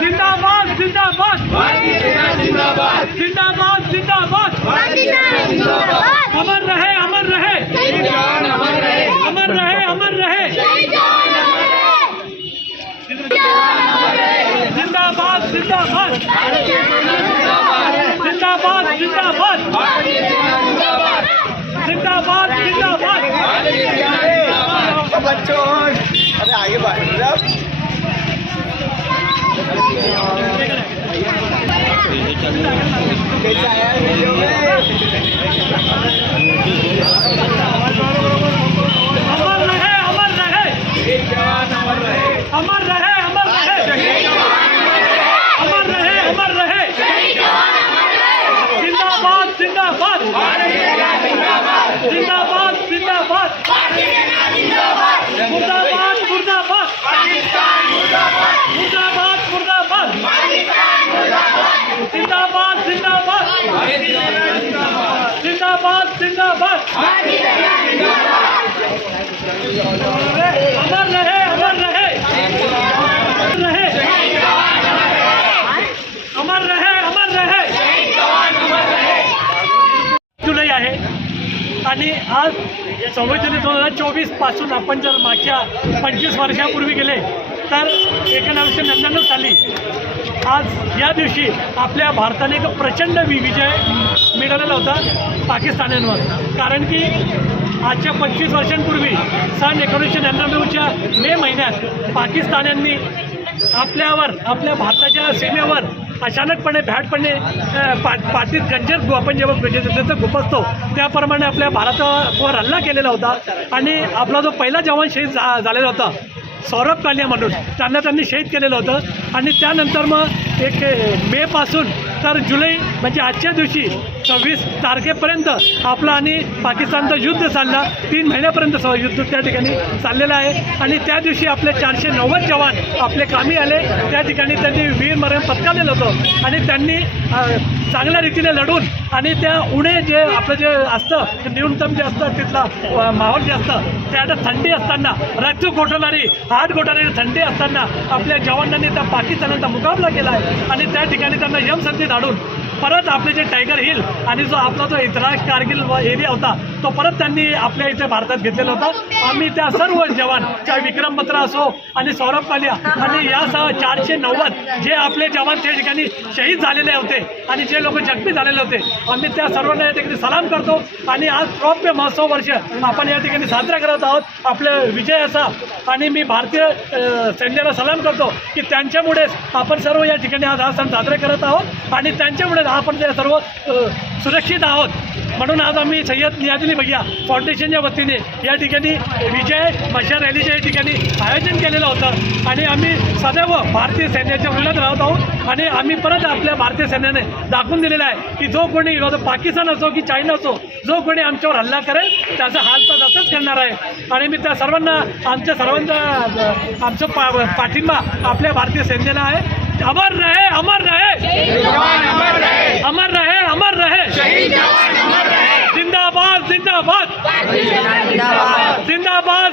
जिंदाबाद जिंदाबाद। जिंदाबाद जिंदाबाद। जिंदाबाद अमर रहे अमर रहे अमर रहे अमर रहे जिंदाबाद। जिंदाबाद जिंदाबाद जिंदाबाद जिंदाबाद जिंदाबाद बच्चों अमर रहे अमर रहे अमर रहे अमर रहे अमर रहे अमर रहे जिंदाबाद जिंदाबाद जिंदाबाद जिंदाबाद मुर्दाबाद मुर्दाबाद मुर्दाबाद मुर्दाबाद जिंदाबाद जिंदाबाद जिंदाबाद जिंदाबाद अमर रहे अमर रहे रहे अमर रहे अमर रहे जुलै आहे. आणि आज सव्वीस जुलै दोन हजार चोवीसपासून आपण जर मागच्या पंचवीस वर्षापूर्वी गेले तर एकोणावीसशे नव्याण्णव साली आज या दिवशी आपल्या भारताने एक प्रचंड विजय मिळवलेला होता पाकिस्तान्यांवर कारण की आजच्या पंचवीस वर्षांपूर्वी सन एकोणीसशे नव्याण्णवच्या मे महिन्यात पाकिस्तान्यांनी आपल्यावर आपल्या भारताच्या सीमेवर अचानकपणे भॅटपणे पा पाठीत गंजर आपण जेव्हा म्हणजे गुपसतो त्याप्रमाणे आपल्या भारतावर हल्ला केलेला होता आणि आपला जो पहिला जवान शहीद झा झालेला होता सौरभ कालिया म्हणून त्यांना त्यांनी शहीद केलेलं होतं आणि त्यानंतर मग एक मेपासून तर जुलै म्हणजे आजच्या दिवशी सव्वीस तारखेपर्यंत आपलं आणि पाकिस्तानचं युद्ध चाललं. तीन महिन्यापर्यंत स- युद्ध त्या ठिकाणी चाललेलं आहे. आणि त्या दिवशी आपले चारशे नव्वद जवान आपले कामी आले. त्या ठिकाणी त्यांनी वीरमरण पत्करलेलं होतं. आणि त्यांनी चांगल्या रीतीने लढून आणि त्या उणे जे आपलं जे असतं न्यूनतम जे असतं तिथला माहोल जे असतं त्या आता थंडी असताना रात्र गोठवणारी हात गोठवणारी थंडी असताना आपल्या जवानांनी त्या पाकिस्तानाचा मुकाबला केला आहे. आणि त्या ठिकाणी त्यांना यमसंधी धाडून परत आपले जे टायगर हिल आणि जो आपला जो इतराज कारगिल एरिया होता तो परत त्यांनी आपल्या इथे भारतात घेतलेला होता. आम्ही त्या सर्व जवान चाहे विक्रम बत्रा असो आणि सौरभ कालिया आणि यासह चारशे नव्वद जे आपले जवान त्या ठिकाणी शहीद झालेले होते आणि जे लोक जखमी झालेले होते आम्ही त्या सर्वांना या ठिकाणी सलाम करतो. आणि आज रौप्य महोत्सव वर्ष आपण या ठिकाणी साजरा करत आहोत. आपलं विजय असा आणि मी भारतीय सैन्याला सलाम करतो की त्यांच्यामुळेच आपण सर्व या ठिकाणी आज हा सण साजरे करत आहोत. आणि त्यांच्यामुळेच आपण ते सर्व सुरक्षित आहोत. म्हणून आज आम्ही सय्यद नियाजुली भैया फाउंडेशनच्या वतीने या ठिकाणी विजय मशा रॅलीच्या या ठिकाणी आयोजन केलेलं होतं. आणि आम्ही सदैव भारतीय सैन्याच्या विरोधात राहत आहोत. आणि आम्ही परत आपल्या भारतीय सैन्याने दाखवून दिलेलं आहे की जो कोणी पाकिस्तान असो की चायना असो जो कोणी आमच्यावर हल्ला करेल त्याचा हाल तर असंच करणार आहे. आणि मी त्या सर्वांना आमच्या सर्वांचा आमचा आमचं पा पाठिंबा आपल्या भारतीय सैन्याला आहे. अमर रहे अमर रहे अमर रहे अमर रहे जिंदाबाद जिंदाबाद जिंदाबाद